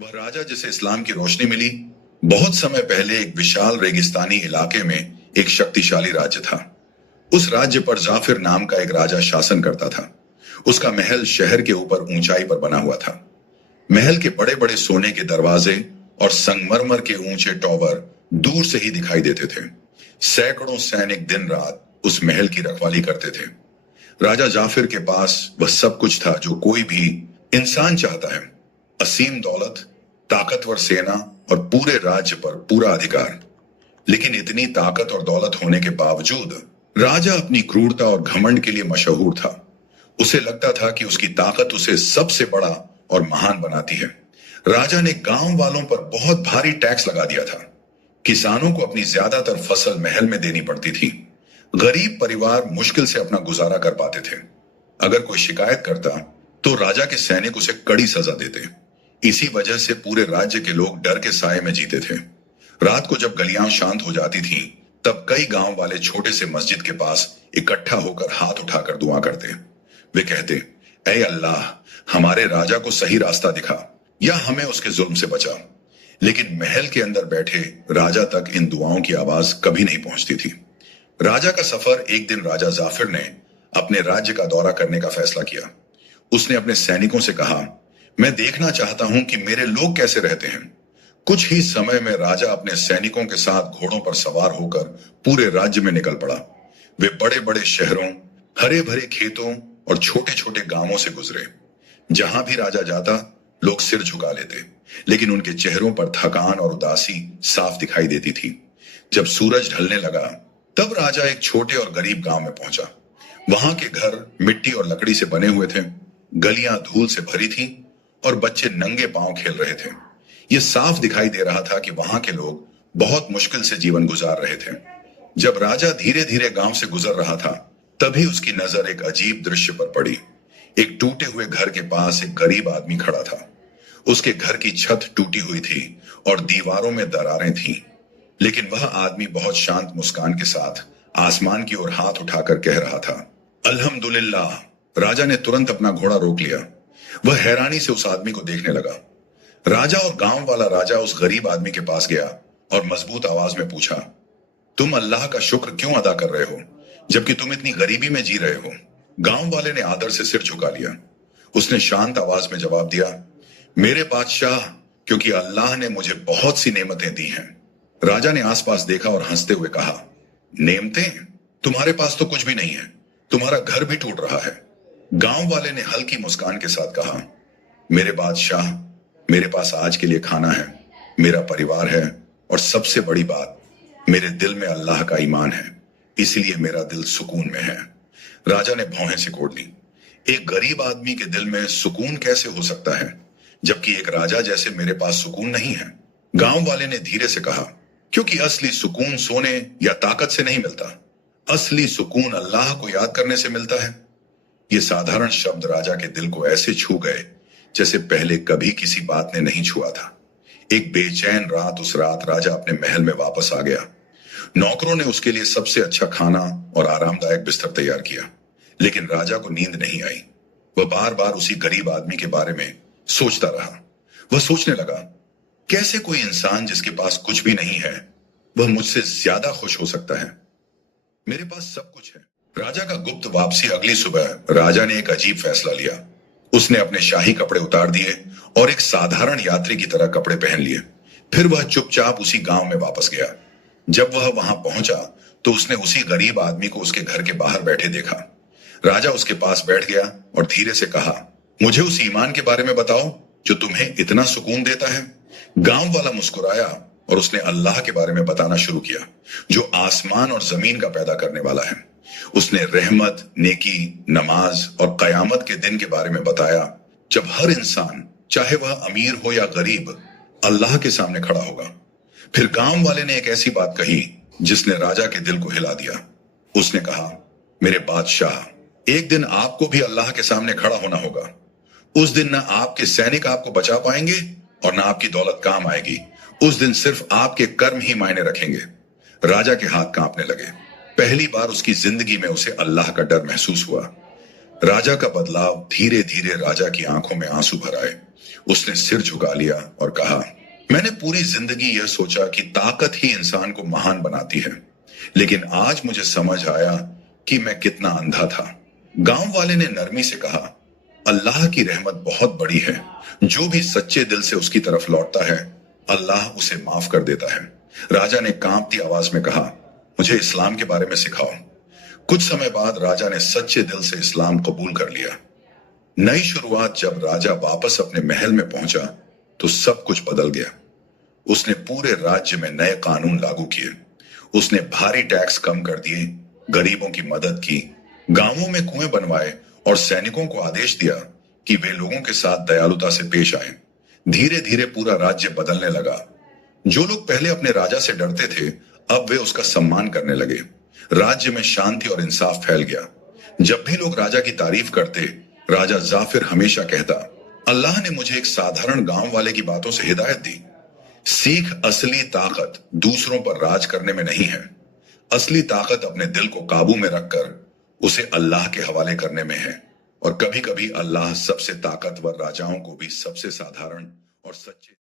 वह राजा जिसे इस्लाम की रोशनी मिली, बहुत समय पहले एक विशाल रेगिस्तानी इलाके में एक शक्तिशाली राज्य था। उस राज्य पर जाफिर नाम का एक राजा शासन करता था। उसका महल शहर के ऊपर ऊंचाई पर बना हुआ था। महल के बड़े बड़े सोने के दरवाजे और संगमरमर के ऊंचे टॉवर दूर से ही दिखाई देते थे। सैकड़ों सैनिक दिन रात उस महल की रखवाली करते थे। राजा जाफिर के पास वह सब कुछ था जो कोई भी इंसान चाहता है। असीम दौलत, ताकतवर सेना और पूरे राज्य पर पूरा अधिकार। लेकिन इतनी ताकत और दौलत होने के बावजूद राजा अपनी क्रूरता और घमंड के लिए मशहूर था। उसे लगता था कि उसकी ताकत उसे सबसे बड़ा और महान बनाती है। राजा ने गांव वालों पर बहुत भारी टैक्स लगा दिया था। किसानों को अपनी ज्यादातर फसल महल में देनी पड़ती थी। गरीब परिवार मुश्किल से अपना गुजारा कर पाते थे। अगर कोई शिकायत करता तो राजा के सैनिक उसे कड़ी सजा देते। इसी वजह से पूरे राज्य के लोग डर के साए में जीते थे। रात को जब गलियां शांत हो जाती थीं, तब कई गांव वाले छोटे से मस्जिद के पास इकट्ठा होकर हाथ उठाकर दुआ करते। वे कहते, ऐ अल्लाह, हमारे राजा को सही रास्ता दिखा या हमें उसके जुल्म से बचा। लेकिन महल के अंदर बैठे राजा तक इन दुआओं की आवाज कभी नहीं पहुंचती थी। राजा का सफर एक दिन राजा जाफिर ने अपने राज्य का दौरा करने का फैसला किया। उसने अपने सैनिकों से कहा, मैं देखना चाहता हूं कि मेरे लोग कैसे रहते हैं। कुछ ही समय में राजा अपने सैनिकों के साथ घोड़ों पर सवार होकर पूरे राज्य में निकल पड़ा। वे बड़े बड़े शहरों, हरे भरे खेतों और छोटे छोटे गांवों से गुजरे। जहां भी राजा जाता, लोग सिर झुका लेते, लेकिन उनके चेहरों पर थकान और उदासी साफ दिखाई देती थी। जब सूरज ढलने लगा, तब राजा एक छोटे और गरीब गांव में पहुंचा। वहां के घर मिट्टी और लकड़ी से बने हुए थे। गलियां धूल से भरी थी और बच्चे नंगे पांव खेल रहे थे। यह साफ दिखाई दे रहा था कि वहां के लोग बहुत मुश्किल से जीवन गुजार रहे थे। जब राजा धीरे धीरे गांव से गुजर रहा था, तभी उसकी नजर एक अजीब दृश्य पर पड़ी। एक टूटे हुए घर के पास एक गरीब आदमी खड़ा था। उसके घर की छत टूटी हुई थी और दीवारों में दरारें थीं। लेकिन वह आदमी बहुत शांत मुस्कान के साथ आसमान की ओर हाथ उठाकर कह रहा था, अल्हम्दुलिल्लाह। राजा ने तुरंत अपना घोड़ा रोक लिया। वह हैरानी से उस आदमी को देखने लगा। राजा और गांव वाला राजा उस गरीब आदमी के पास गया और मजबूत आवाज में पूछा, तुम अल्लाह का शुक्र क्यों अदा कर रहे हो, जबकि तुम इतनी गरीबी में जी रहे हो। गांव वाले ने आदर से सिर झुका लिया। उसने शांत आवाज में जवाब दिया, मेरे बादशाह, क्योंकि अल्लाह ने मुझे बहुत सी नेमतें दी हैं। राजा ने आसपास देखा और हंसते हुए कहा, नेमतें? तुम्हारे पास तो कुछ भी नहीं है। तुम्हारा घर भी टूट रहा है। गांव वाले ने हल्की मुस्कान के साथ कहा, मेरे बादशाह, मेरे पास आज के लिए खाना है, मेरा परिवार है और सबसे बड़ी बात, मेरे दिल में अल्लाह का ईमान है, इसलिए मेरा दिल सुकून में है। राजा ने भौहें सिकोड़ ली। एक गरीब आदमी के दिल में सुकून कैसे हो सकता है, जबकि एक राजा जैसे मेरे पास सुकून नहीं है? गांव वाले ने धीरे से कहा, क्योंकि असली सुकून सोने या ताकत से नहीं मिलता। असली सुकून अल्लाह को याद करने से मिलता है। ये साधारण शब्द राजा के दिल को ऐसे छू गए जैसे पहले कभी किसी बात ने नहीं छुआ था। एक बेचैन रात, उस रात राजा अपने महल में वापस आ गया। नौकरों ने उसके लिए सबसे अच्छा खाना और आरामदायक बिस्तर तैयार किया, लेकिन राजा को नींद नहीं आई। वह बार बार उसी गरीब आदमी के बारे में सोचता रहा। वह सोचने लगा, कैसे कोई इंसान जिसके पास कुछ भी नहीं है, वह मुझसे ज्यादा खुश हो सकता है। मेरे पास सब कुछ है। राजा का गुप्त वापसी अगली सुबह राजा ने एक अजीब फैसला लिया। उसने अपने शाही कपड़े उतार दिए और एक साधारण यात्री की तरह कपड़े पहन लिए। फिर वह चुपचाप उसी गांव में वापस गया। जब वह वहां पहुंचा तो उसने उसी गरीब आदमी को उसके घर के बाहर बैठे देखा। राजा उसके पास बैठ गया और धीरे से कहा, मुझे उस ईमान के बारे में बताओ जो तुम्हें इतना सुकून देता है। गांव वाला मुस्कुराया और उसने अल्लाह के बारे में बताना शुरू किया, जो आसमान और जमीन का पैदा करने वाला है। उसने रहमत, नेकी, नमाज और कयामत के दिन के बारे में बताया, जब हर इंसान, चाहे वह अमीर हो या गरीब, अल्लाह के सामने खड़ा होगा। फिर गांव वाले ने एक ऐसी बात कही जिसने राजा के दिल को हिला दिया। उसने कहा, मेरे बादशाह, एक दिन आपको भी अल्लाह के सामने खड़ा होना होगा। उस दिन ना आपके सैनिक आपको बचा पाएंगे और ना आपकी दौलत काम आएगी। उस दिन सिर्फ आपके कर्म ही मायने रखेंगे। राजा के हाथ कांपने लगे। पहली बार उसकी जिंदगी में उसे अल्लाह का डर महसूस हुआ। राजा का बदलाव धीरे धीरे राजा की आंखों में आंसू भर आए। उसने सिर झुका लिया और कहा, मैंने पूरी जिंदगी यह सोचा कि ताकत ही इंसान को महान बनाती है, लेकिन आज मुझे समझ आया कि मैं कितना अंधा था। गांव वाले ने नरमी से कहा, अल्लाह की रहमत बहुत बड़ी है। जो भी सच्चे दिल से उसकी तरफ लौटता है, अल्लाह उसे माफ कर देता है। राजा ने कांपती आवाज में कहा, मुझे इस्लाम के बारे में सिखाओ। कुछ समय बाद राजा ने सच्चे दिल से इस्लाम कबूल कर लिया। नई शुरुआत। जब राजा वापस अपने महल में पहुंचा तो सब कुछ बदल गया। उसने पूरे राज्य में नए कानून लागू किए। उसने भारी टैक्स कम कर दिए, गरीबों की मदद की, गांवों में कुएं बनवाए और सैनिकों को आदेश दिया कि वे लोगों के साथ दयालुता से पेश आए। धीरे धीरे पूरा राज्य बदलने लगा। जो लोग पहले अपने राजा से डरते थे, अब वे उसका सम्मान करने लगे। राज्य में शांति और इंसाफ फैल गया। जब भी लोग राजा की तारीफ करते, राजा जाफिर हमेशा कहता, अल्लाह ने मुझे एक साधारण गांव वाले की बातों से हिदायत दी। सीख असली ताकत दूसरों पर राज करने में नहीं है। असली ताकत अपने दिल को काबू में रखकर उसे अल्लाह के हवाले करने में है। और कभी कभी अल्लाह सबसे ताकतवर राजाओं को भी सबसे साधारण और सच्चे